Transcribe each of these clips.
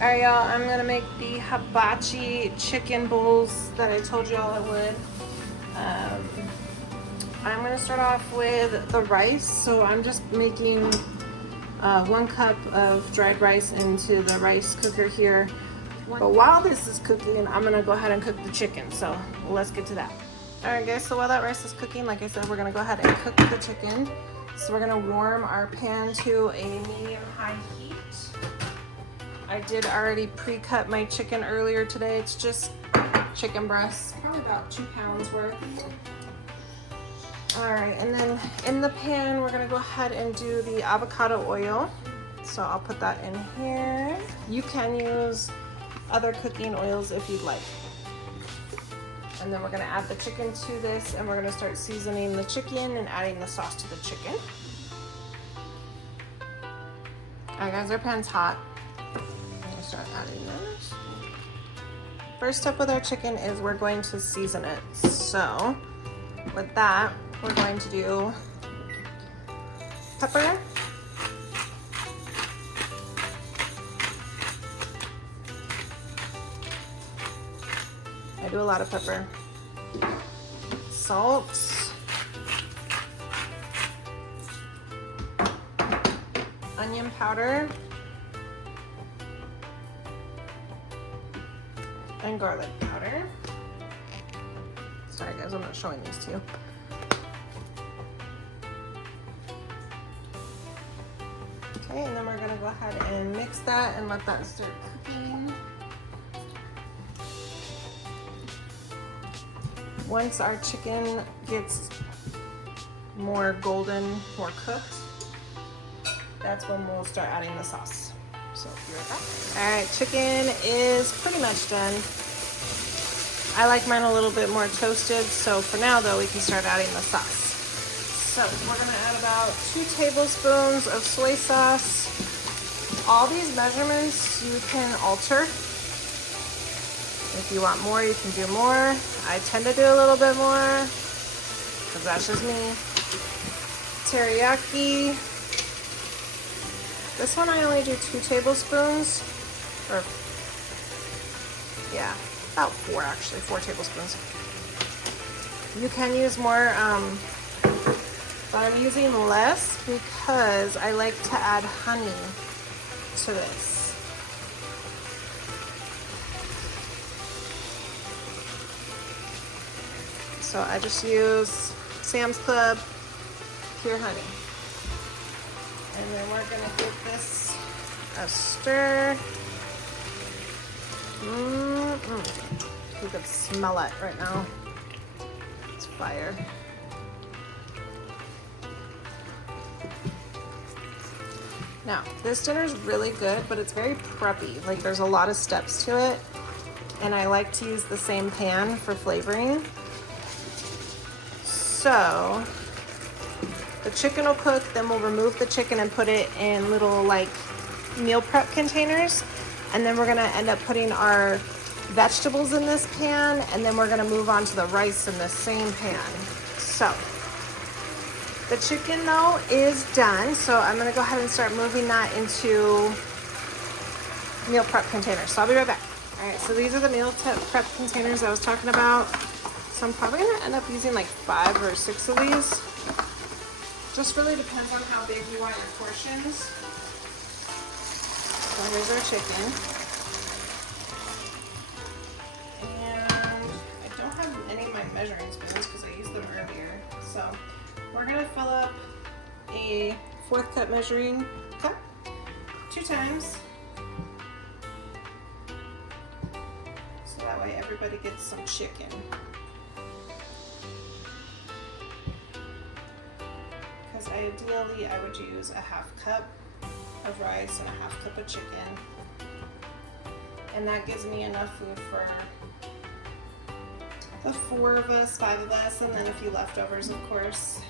Alright, y'all, I'm gonna make the hibachi chicken bowls that I told y'all I would. I'm gonna start off with the rice. So I'm just making 1 cup of dried rice into the rice cooker here. But while this is cooking, I'm gonna go ahead and cook the chicken. So let's get to that. Alright guys, so while that rice is cooking, like I said, we're gonna go ahead and cook the chicken. So we're gonna warm our pan to a medium-high heat. I did already pre-cut my chicken earlier today. It's just chicken breasts, probably about 2 pounds worth. All right, and then in the pan, we're gonna go ahead and do the avocado oil. So I'll put that in here. You can use other cooking oils if you'd like. And then we're gonna add the chicken to this, and we're gonna start seasoning the chicken and adding the sauce to the chicken. All right guys, our pan's hot. I'm gonna start adding this. First step with our chicken is we're going to season it. So with that, we're going to do pepper, I do a lot of pepper, salt, onion powder, and garlic powder. Sorry guys, I'm not showing these to you. Okay, and then we're gonna go ahead and mix that and let that start cooking. Once our chicken gets more golden, more cooked, that's when we'll start adding the sauce. So be right back. All right, chicken is pretty much done. I like mine a little bit more toasted, so for now though, we can start adding the sauce. So we're gonna add about 2 tablespoons of soy sauce. All these measurements you can alter. If you want more, you can do more. I tend to do a little bit more, because that's just me. Teriyaki. This one I only do 2 tablespoons, or yeah, about 4 actually, 4 tablespoons. You can use more, but I'm using less because I like to add honey to this. So I just use Sam's Club pure honey. And then we're gonna give this a stir. You can smell it right now. It's fire. Now, this dinner is really good, but it's very preppy. Like there's a lot of steps to it. And I like to use the same pan for flavoring. So the chicken will cook, then we'll remove the chicken and put it in little like meal prep containers. And then we're gonna end up putting our vegetables in this pan, and then we're gonna move on to the rice in the same pan. So the chicken though is done. So I'm gonna go ahead and start moving that into meal prep containers. So I'll be right back. All right, so these are the meal prep containers I was talking about. So I'm probably gonna end up using like 5 or 6 of these. Just really depends on how big you want your portions. So here's our chicken. And I don't have any of my measuring spoons because I used them earlier. So we're gonna fill up a 1/4 cup measuring cup 2 times. So that way everybody gets some chicken. Ideally, I would use a 1/2 cup of rice and a 1/2 cup of chicken. And that gives me enough food for the 4 of us, 5 of us, and then a few leftovers, of course.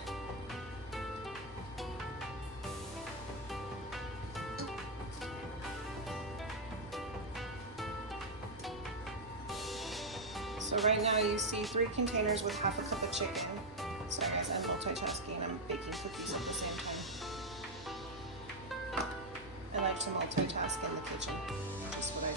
So right now you see 3 containers with 1/2 cup of chicken. Sorry guys, I'm multitasking. I'm baking cookies at the same time. I like to multitask in the kitchen, just what I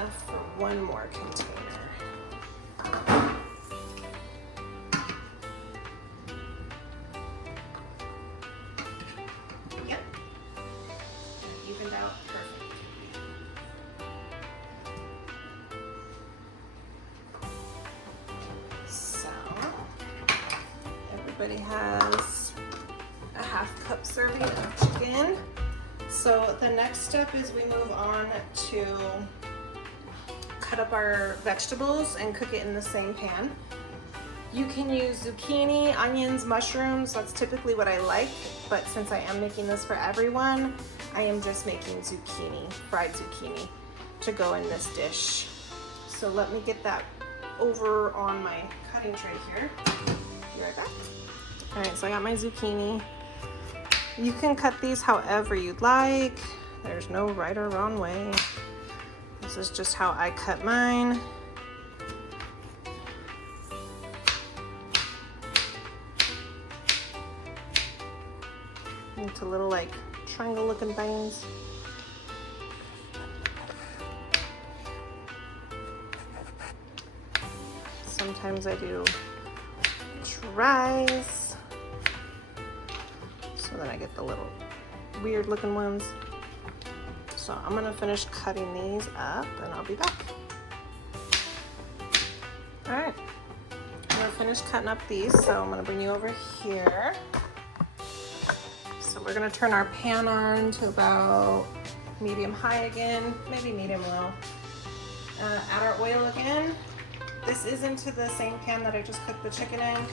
enough for one more container. Yep. Evened out perfect. So everybody has a 1/2 cup serving of chicken. So the next step is we move on to cut up our vegetables and cook it in the same pan. You can use zucchini, onions, mushrooms. That's typically what I like, but since I am making this for everyone, I am just making zucchini, fried zucchini, to go in this dish. So let me get that over on my cutting tray here. Be right back. All right, so I got my zucchini. You can cut these however you'd like. There's no right or wrong way. This is just how I cut mine. Into little like triangle looking things. Sometimes I do tries. So then I get the little weird looking ones. So I'm gonna finish cutting these up and I'll be back. All right, I'm gonna finish cutting up these. So I'm gonna bring you over here. So we're gonna turn our pan on to about medium high again, maybe medium low. Add our oil again. This is into the same pan that I just cooked the chicken in.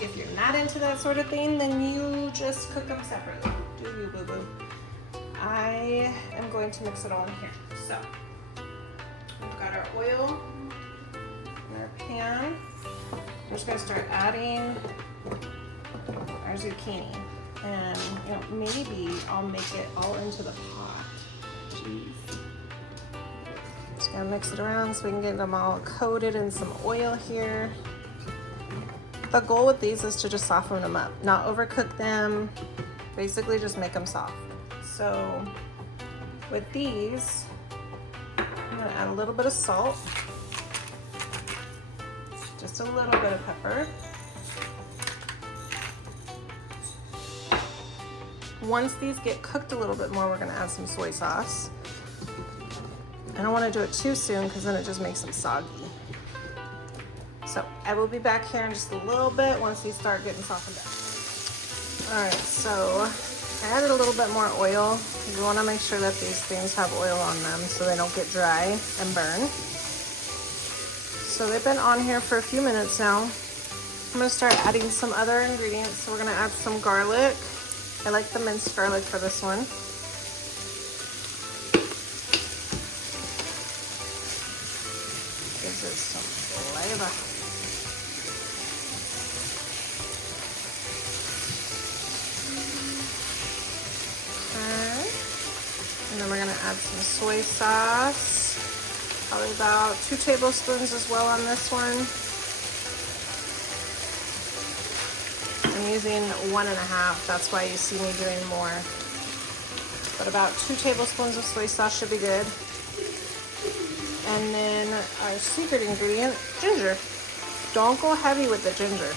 If you're not into that sort of thing, then you just cook them separately. Do you, boo-boo? I am going to mix it all in here. So, we've got our oil in our pan. I'm just gonna start adding our zucchini. And, you know, maybe I'll make it all into the pot. Jeez. Just gonna mix it around so we can get them all coated in some oil here. The goal with these is to just soften them up, not overcook them, basically just make them soft. So with these, I'm gonna add a little bit of salt, just a little bit of pepper. Once these get cooked a little bit more, we're gonna add some soy sauce. I don't wanna do it too soon because then it just makes them soggy. So I will be back here in just a little bit once these start getting softened up. All right, so I added a little bit more oil because we want to make sure that these things have oil on them so they don't get dry and burn. So they've been on here for a few minutes now. I'm gonna start adding some other ingredients. So we're gonna add some garlic. I like the minced garlic for this one. Gives it some flavor. And then we're gonna add some soy sauce, probably about 2 tablespoons as well on this one. I'm using 1.5, that's why you see me doing more. But about 2 tablespoons of soy sauce should be good. And then our secret ingredient, ginger. Don't go heavy with the ginger.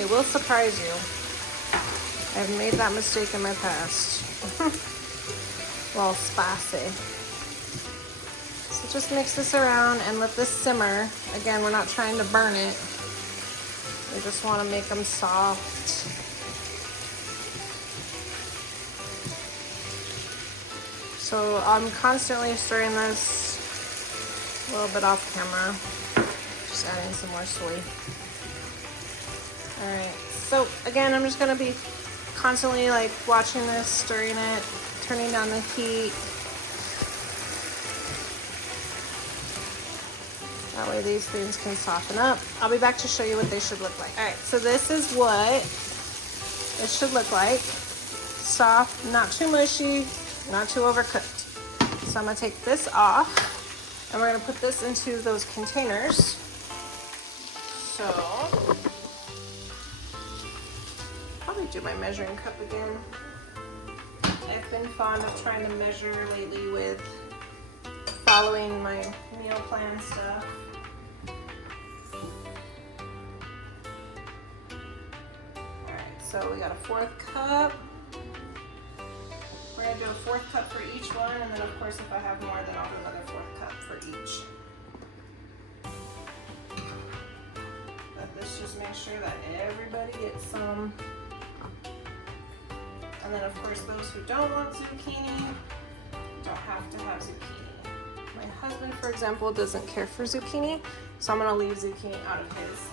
It will surprise you. I've made that mistake in my past. Well, spicy. So just mix this around and let this simmer. Again, we're not trying to burn it. We just want to make them soft. So I'm constantly stirring this a little bit off camera. Just adding some more soy. All right, so again, I'm just gonna be constantly like watching this, stirring it, turning down the heat. That way these things can soften up. I'll be back to show you what they should look like. All right, so this is what it should look like. Soft, not too mushy, not too overcooked. So I'm gonna take this off and we're gonna put this into those containers. So, probably do my measuring cup again. I've been fond of trying to measure lately with following my meal plan stuff. Alright, so we got a 4th cup. We're going to do a 4th cup for each one, and then of course if I have more, then I'll do another 4th cup for each. But let's just make sure that everybody gets some. And then of course those who don't want zucchini don't have to have zucchini. My husband, for example, doesn't care for zucchini, so I'm going to leave zucchini out of his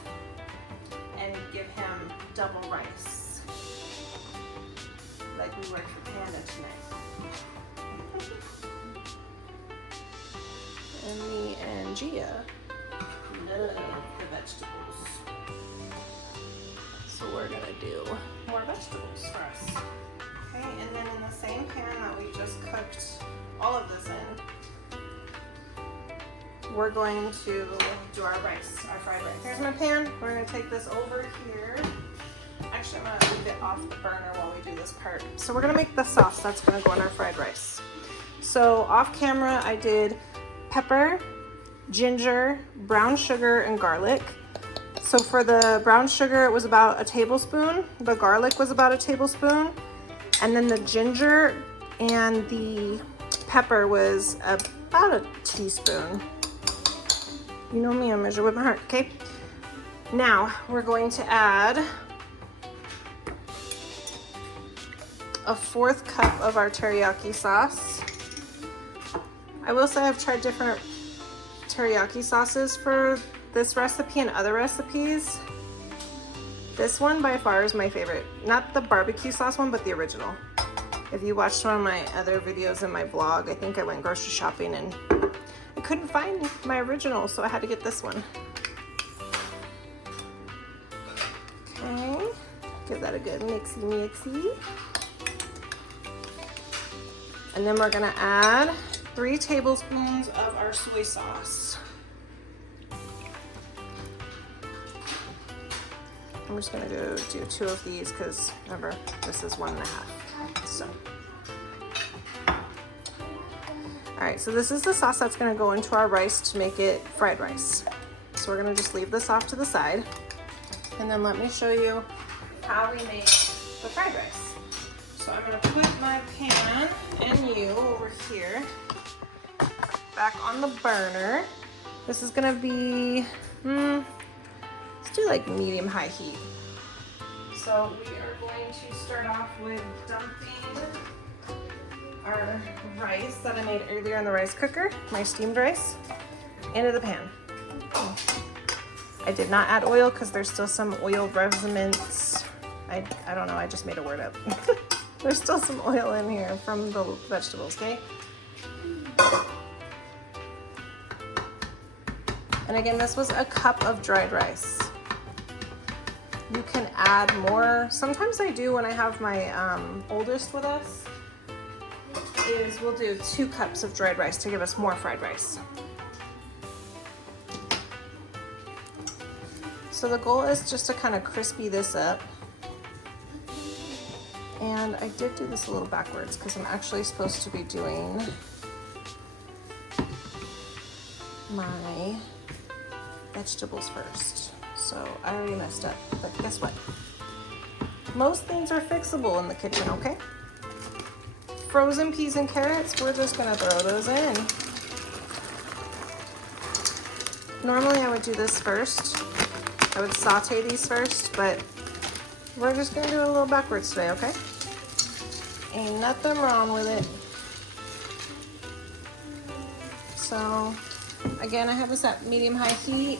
and give him double rice. Like we work for Panda tonight. And me and Gia love the vegetables. So we're going to do more vegetables for us. Okay, and then in the same pan that we just cooked all of this in, we're going to do our rice, our fried rice. Here's my pan. We're going to take this over here. Actually, I'm going to leave it off the burner while we do this part. So we're going to make the sauce that's going to go in our fried rice. So off camera, I did pepper, ginger, brown sugar, and garlic. So for the brown sugar, it was about a tablespoon. The garlic was about a tablespoon. And then the ginger and the pepper was about a teaspoon. You know me, I measure with my heart, okay? Now, we're going to add a 4th cup of our teriyaki sauce. I will say I've tried different teriyaki sauces for this recipe and other recipes. This one by far is my favorite. Not the barbecue sauce one, but the original. If you watched one of my other videos in my vlog, I think I went grocery shopping and I couldn't find my original, so I had to get this one. Okay, give that a good mixy. And then we're gonna add 3 tablespoons of our soy sauce. I'm just gonna go do 2 of these because remember, this is 1.5. So. All right, so this is the sauce that's gonna go into our rice to make it fried rice. So we're gonna just leave this off to the side. And then let me show you how we make the fried rice. So I'm gonna put my pan and you over here, back on the burner. This is gonna be, let's do like medium-high heat. So we are going to start off with dumping our rice that I made earlier in the rice cooker, my steamed rice, into the pan. I did not add oil because there's still some oil remnants. I don't know, I just made a word up. There's still some oil in here from the vegetables, okay? And again, this was a cup of dried rice. You can add more. Sometimes I do when I have my oldest with us, is we'll do 2 cups of dried rice to give us more fried rice. So the goal is just to kind of crispy this up. And I did do this a little backwards because I'm actually supposed to be doing my vegetables first. So I already messed up, but guess what? Most things are fixable in the kitchen, okay? Frozen peas and carrots, we're just gonna throw those in. Normally I would do this first. I would saute these first, but we're just gonna do it a little backwards today, okay? Ain't nothing wrong with it. So, again, I have this at medium-high heat.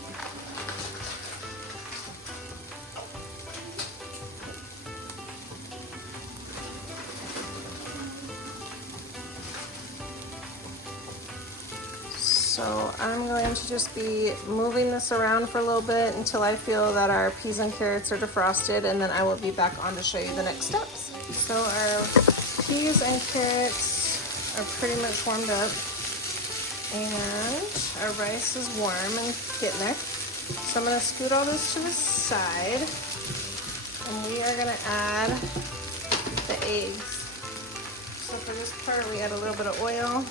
So I'm going to just be moving this around for a little bit until I feel that our peas and carrots are defrosted, and then I will be back on to show you the next steps. So our peas and carrots are pretty much warmed up, and our rice is warm and getting there. So I'm going to scoot all this to the side, and we are going to add the eggs. So for this part, we add a little bit of oil.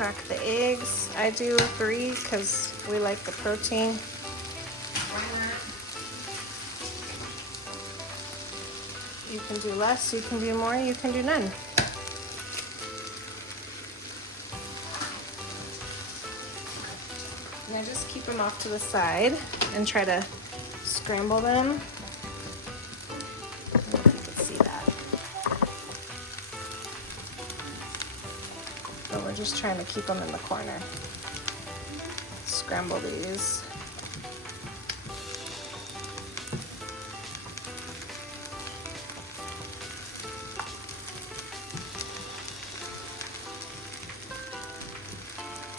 crack the eggs. I do 3 because we like the protein. You can do less, you can do more, you can do none. And I just keep them off to the side and try to scramble them. I don't know if you can see that. But we're just trying to keep them in the corner. Scramble these.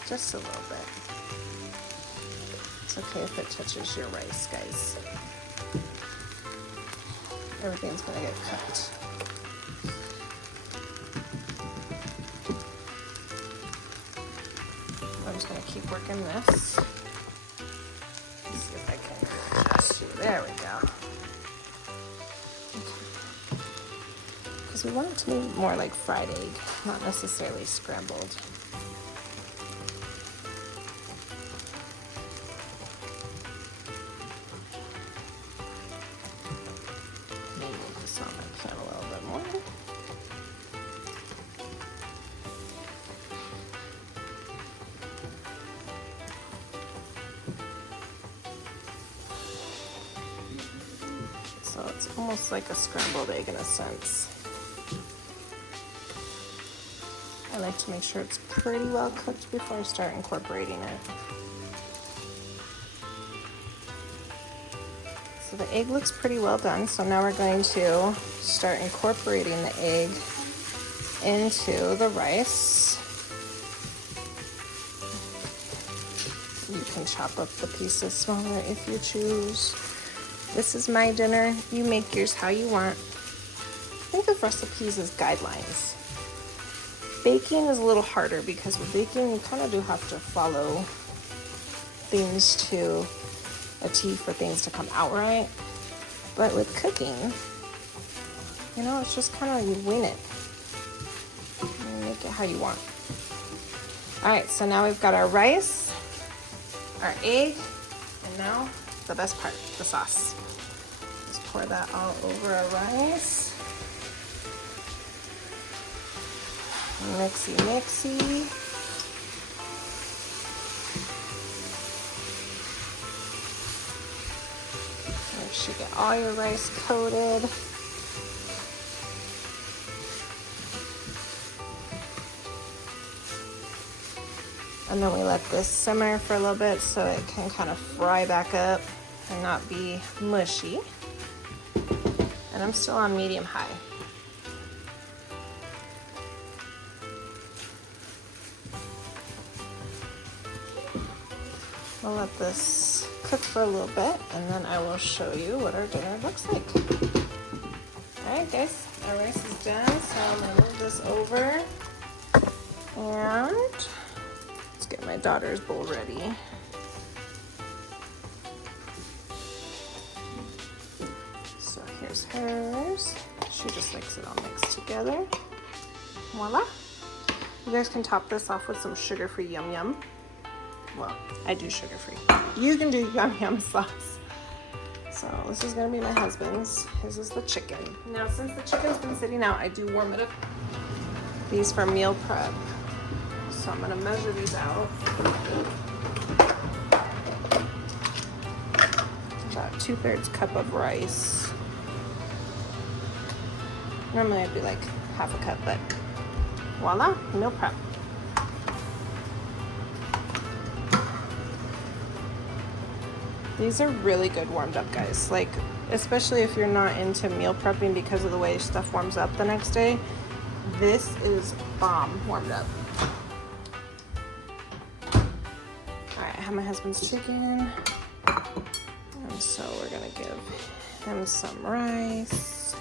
Just a little bit. It's okay if it touches your rice, guys. Everything's gonna get cooked. I'm just gonna keep working this. Let's see if I can adjust you. There we go. Okay. Because we want it to be more like fried egg, not necessarily scrambled. So it's almost like a scrambled egg in a sense. I like to make sure it's pretty well cooked before I start incorporating it. So the egg looks pretty well done, so now we're going to start incorporating the egg into the rice. You can chop up the pieces smaller if you choose. This is my dinner. You make yours how you want. Think of recipes as guidelines. Baking is a little harder because with baking you kind of do have to follow things to a T for things to come out right. But with cooking, you know, it's just kind of you wing it. You make it how you want. All right, so now we've got our rice, our egg, and now the best part, the sauce. Just pour that all over our rice. Mixy, mixy. Make sure you get all your rice coated. And then we let this simmer for a little bit so it can kind of fry back up and not be mushy. And I'm still on medium high. I'll let this cook for a little bit and then I will show you what our dinner looks like. Alright guys, our rice is done, so I'm going to move this over and let's get my daughter's bowl ready. So here's hers. She just likes it all mixed together. Voila! You guys can top this off with some sugar-free Yum Yum. Well, I do sugar-free. You can do Yum Yum sauce. So this is gonna be my husband's. His is the chicken. Now, since the chicken's been sitting out, I do warm it up. These for meal prep. So I'm gonna measure these out. About 2/3 cup of rice. Normally I'd be like half a cup, but voila, meal prep. These are really good warmed up, guys. Like, especially if you're not into meal prepping because of the way stuff warms up the next day. This is bomb warmed up. All right, I have my husband's chicken. And so we're gonna give him some rice.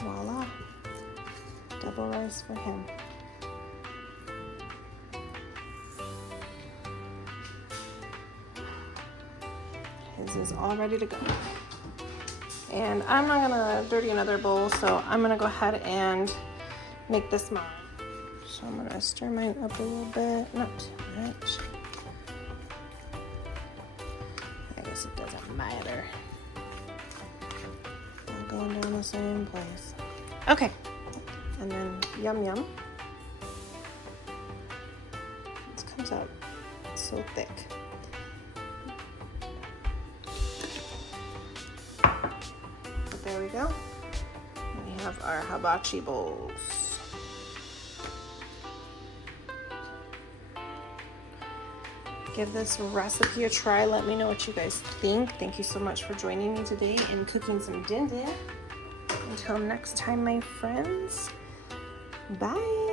Voila, double rice for him. This is all ready to go. And I'm not gonna dirty another bowl, so I'm gonna go ahead and make this mine. So I'm gonna stir mine up a little bit, not too much. I guess it doesn't matter. All going down the same place. Okay, and then yum yum. This comes out so thick. But there we go. We have our hibachi bowls. Give this recipe a try. Let me know what you guys think. Thank you so much for joining me today in cooking some din din. Until next time, my friends. Bye.